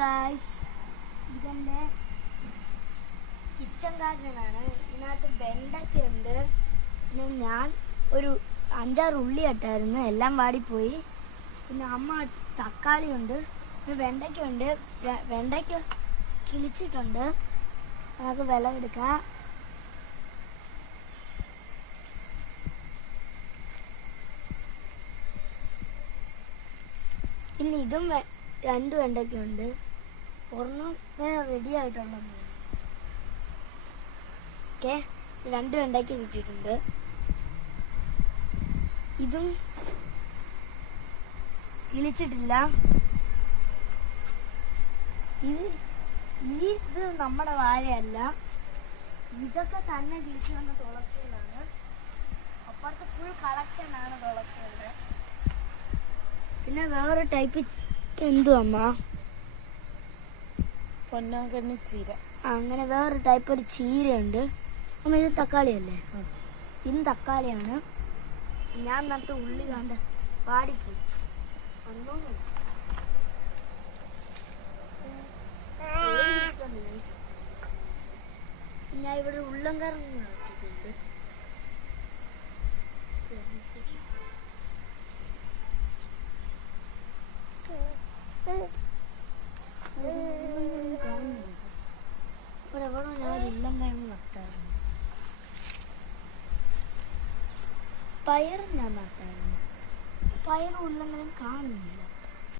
Guys, ഇതെൻ്റെ kitchen ഗാർഡനാണ്. ഇതിനകത്ത് വെണ്ടയ്ക്കുണ്ട്. പിന്നെ ഞാൻ ഒരു 5-6 ഉള്ളി ഇട്ടായിരുന്നു, എല്ലാം വാടിപ്പോയി. പിന്നെ അമ്മ തക്കാളിയുണ്ട്, പിന്നെ വെണ്ടയ്ക്കുണ്ട്. വെണ്ടയ്ക്ക കിളിച്ചിട്ടുണ്ട്, നമുക്ക് വിളവെടുക്കാം. പിന്നെ ഇതും 2 വെണ്ടയ്ക്കുണ്ട്. ഒരെണ്ണം റെഡി ആയിട്ടുള്ളത്. ഓക്കെ, 2 വെണ്ടയ്ക്ക് കിട്ടിയിട്ടുണ്ട്. ഇതും കിളിച്ചിട്ടില്ല. ഇത് നമ്മുടെ വാഴയല്ല, ഇതൊക്കെ തന്നെ കിളിച്ചു വന്ന തുളസികളാണ്. അപ്പുറത്ത് ഫുൾ കളക്ഷനാണ് തുളസികളുടെ. പിന്നെ വേറെ ടൈപ്പ് എന്തു അമ്മ? പൊന്നാങ്കണ്ണി ചീര. അങ്ങനെ വേറെ ടൈപ്പ് ഒരു ചീരയുണ്ട്. അമ്മ, ഇത് തക്കാളിയല്ലേ? ഇത് തക്കാളിയാണ്. ഞാൻ നട്ട ഉള്ളി കണ്ട് പാടിപ്പോയി. ഞാൻ ഇവിടെ ഉള്ളംകറി നട്ടിട്ടുണ്ട്. എവിടെ ഞാൻ ഉള്ളംകിഴങ്ങ് നട്ടായിരുന്നു. പയറും ഞാൻ നട്ടായിരുന്നു. പയറും ഉള്ളംകിഴങ്ങ് കാണുന്നില്ല.